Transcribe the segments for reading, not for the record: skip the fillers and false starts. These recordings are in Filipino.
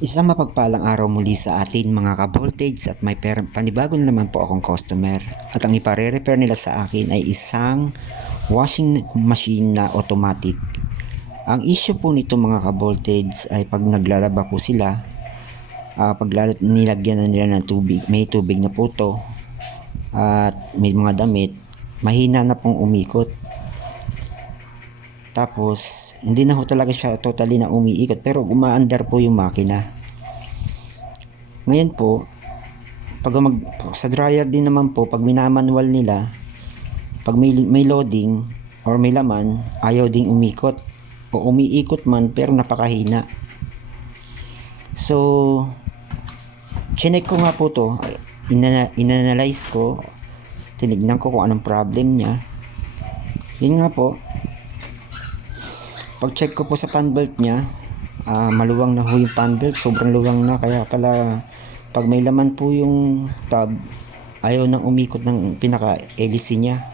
Isang mapagpalang araw muli sa atin mga ka-voltage at may panibago na naman po akong customer. At ang ipare-repair nila sa akin ay isang washing machine na automatic. Ang issue po nito mga ka-voltage ay pag naglalaba po sila, pag nilagyan na nila ng tubig, may tubig na po to at may mga damit, mahina na pong umikot. Tapos, hindi na ho talaga siya totally na umiikot pero umaandar po yung makina. Ngayon po, sa dryer din naman po, pag minamanual nila, pag may loading or may laman, ayaw ding umikot. O umiikot man pero napakahina. So, chinek ko nga po to, inanalyze ko, tinignan ko kung anong problem niya. Yun nga po, pag check ko po sa fan belt niya, maluwang na ho yung fan belt, sobrang luwang na, kaya pala pag may laman po yung tub, ayaw nang umikot ng pinaka hélice niya.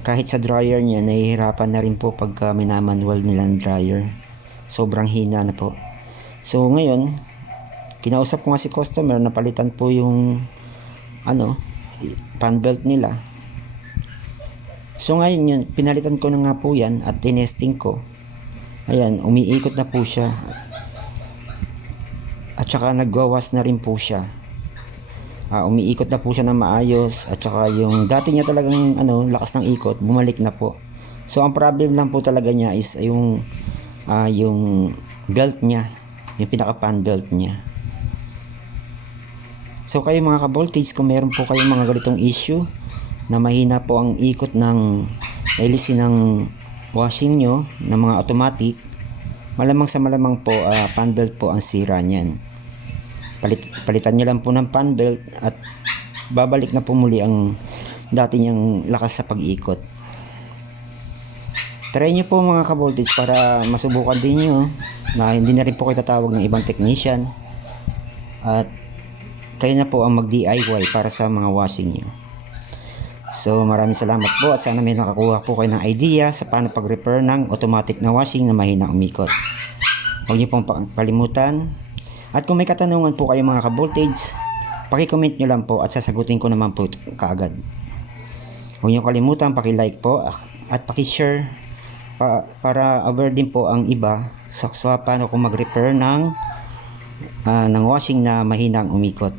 Kahit sa dryer niya, nahihirapan na rin po pagka minamanual nila ng dryer, sobrang hina na po. So ngayon, kinausap ko nga si customer na palitan po yung fan belt nila. So ngayon yun, pinalitan ko na nga po yan at tinesting ko. Ayan, umiikot na po siya. At saka nagwawas na rin po siya. Umiikot na po siya na maayos. At saka yung dati niya talagang lakas ng ikot, bumalik na po. So ang problem lang po talaga niya is yung belt niya, yung pinaka fan belt niya. So kayo mga ka-voltage, kung meron po kayong mga ganitong issue na mahina po ang ikot ng hélice ng washing nyo ng mga automatic, malamang sa malamang po fan belt po ang sira niyan. Palitan nyo lang po ng fan belt at babalik na po muli ang dati niyang lakas sa pag-ikot. Try nyo po mga ka-voltage para masubukan din nyo na hindi na rin po kayo tatawag ng ibang technician at kayo na po ang mag-DIY para sa mga washing nyo. So maraming salamat po at sana may nakakuha po kayo ng idea sa paano pag-repair ng automatic na washing na mahina umikot. Huwag niyo pong kalimutan. At kung may katanungan po kayo mga ka-voltage, paki-comment nyo lang po at sasagutin ko naman po kaagad. Huwag niyo kalimutan paki-like po at paki-share para aware din po ang iba sa paano kung mag-repair ng washing na mahina umikot.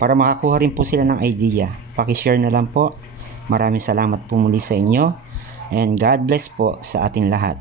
Para makakuha rin po sila ng idea, paki-share na lang po. Maraming salamat po muli sa inyo and God bless po sa ating lahat.